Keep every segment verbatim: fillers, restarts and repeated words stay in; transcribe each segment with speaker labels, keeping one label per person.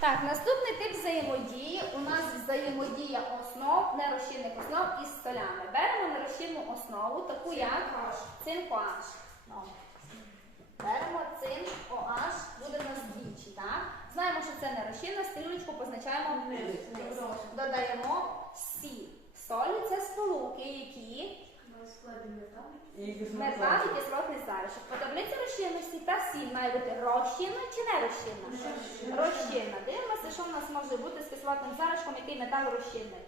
Speaker 1: Так, наступний тип взаємодії. У нас взаємодія основ, нерозчинних основ із солями. Беремо нерозчинну основу, таку як цинк-ОН. Беремо цинк-ОН, буде в нас двічі, так? Знаємо, що це нерозчинна, стрілочку позначаємо вниз. Додаємо сіль. Солі – це сполуки, які метал і кислотний залишок. По таблиці розчинності та сіль має бути розчинна чи не розчинна? Розчинна. Дивимося, що в нас може бути з кислотним залишком, який метал розчинний.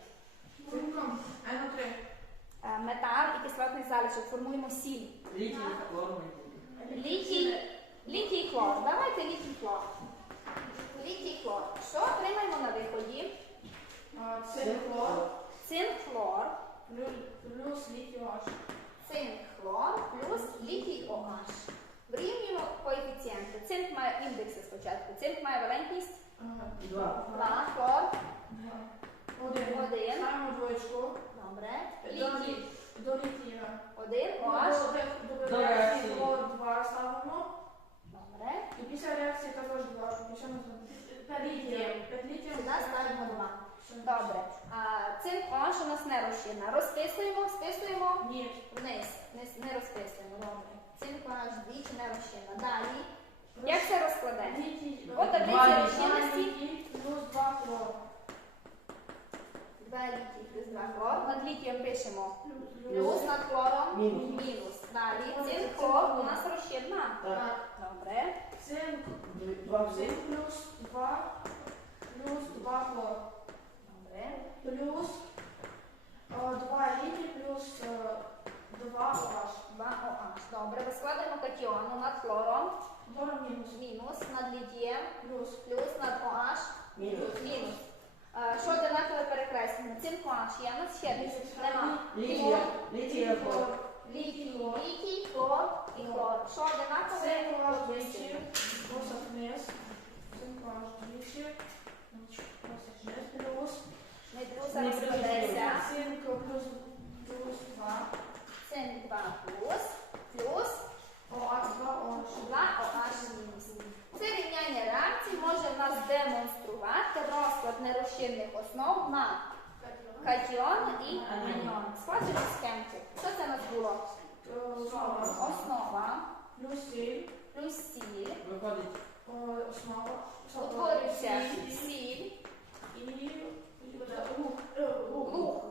Speaker 1: Метал і кислотний залишок. Формуємо сіль.
Speaker 2: Літій, хлор.
Speaker 1: Літій, літій хлор. Давайте літій хлор. Літій хлор. Що отримаємо на виході?
Speaker 3: Цинк-хлор.
Speaker 1: Цинк-хлор.
Speaker 3: Плюс літій OH.
Speaker 1: Цинк-хлор плюс літій OH. Вирівнюємо коефіцієнти. Цинк має індекси спочатку. Цинк має валентність
Speaker 2: Два.
Speaker 1: два, хлор
Speaker 3: Один.
Speaker 1: один.
Speaker 3: Ставимо двоєчку.
Speaker 1: Добре.
Speaker 3: До
Speaker 1: Літій
Speaker 3: лі- До літія.
Speaker 1: один,
Speaker 3: До
Speaker 1: OH.
Speaker 3: до
Speaker 2: До
Speaker 3: реакції
Speaker 2: реакції.
Speaker 3: хлор два ставимо.
Speaker 1: Добре.
Speaker 3: І після реакції також два. Після п'ять літіїв. п'ять літіїв.
Speaker 1: Сюди ставимо два. Добре. А, цинк-OH у нас не розчинна. Розписуємо, списуємо
Speaker 3: Ні.
Speaker 1: вниз. Не, не розписуємо. Добре. Цинк-OH двічі не розчинна. Далі. Як це розкладемо?
Speaker 3: Літій.
Speaker 1: От таблиці
Speaker 3: Два
Speaker 1: розчинності.
Speaker 3: літій плюс два хлор.
Speaker 1: два літій плюс два хлор. Над літієм пишемо
Speaker 3: Плюс.
Speaker 1: плюс, над хлором
Speaker 2: Мінус.
Speaker 1: мінус. Далі. Цинк-хлор у нас розчинна.
Speaker 2: Так.
Speaker 1: Добре.
Speaker 3: Цинк.
Speaker 2: Два.
Speaker 3: Цинк плюс два. Плюс два хлор.
Speaker 1: Добре.
Speaker 3: Плюс е, два літій плюс е, два OH.
Speaker 1: два OH. Добре. Розкладаємо катіону над хлором.
Speaker 3: Хлор мінус.
Speaker 1: Мінус. Над літієм.
Speaker 3: Плюс.
Speaker 1: Плюс над OH.
Speaker 2: Мінус.
Speaker 1: Мінус. Е, Що одинакове перекреслено? Цинк-OH є у нас ще десь? Нема.
Speaker 2: Літій. Літій, хлор.
Speaker 1: Літій, літій, хлор і хлор. Що одинакове?
Speaker 3: Цинк OH двічі.
Speaker 1: Прописуємо.
Speaker 3: Просто вниз. Цинк OH двічі. Просто вниз. Плюс.
Speaker 1: Не плюс, а
Speaker 2: Не
Speaker 1: розкладеться.
Speaker 3: Цинк плюс плюс два.
Speaker 1: Цинк два плюс, плюс
Speaker 3: OH два OH.
Speaker 1: два OH мінус. Це рівняння реакцій може в нас демонструвати розклад нерозчинних основ на катіон і аніон. Складемо схемку. Що це у нас було?
Speaker 3: Основа.
Speaker 1: Основа
Speaker 3: Плюс сіль.
Speaker 1: плюс сіль.
Speaker 2: Виходить.
Speaker 3: О, Основа.
Speaker 1: Утворюється
Speaker 3: Сіль.
Speaker 1: сіль,
Speaker 3: І лук. Лук.
Speaker 1: луг.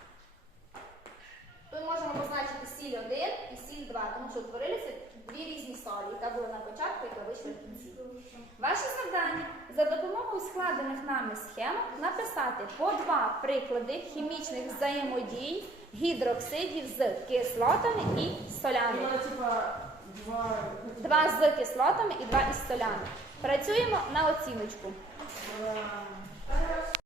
Speaker 1: Тут можемо позначити сіль один і сіль два, тому що утворилися дві різні солі, яка була на початку і яка вийшла в кінці. Ваше завдання за допомогою складених нами схем написати по два приклади хімічних взаємодій гідроксидів з кислотами і солями.
Speaker 3: Вона, типа, два.
Speaker 1: Два з кислотами і два із солями. Працюємо на оціночку.
Speaker 3: Е,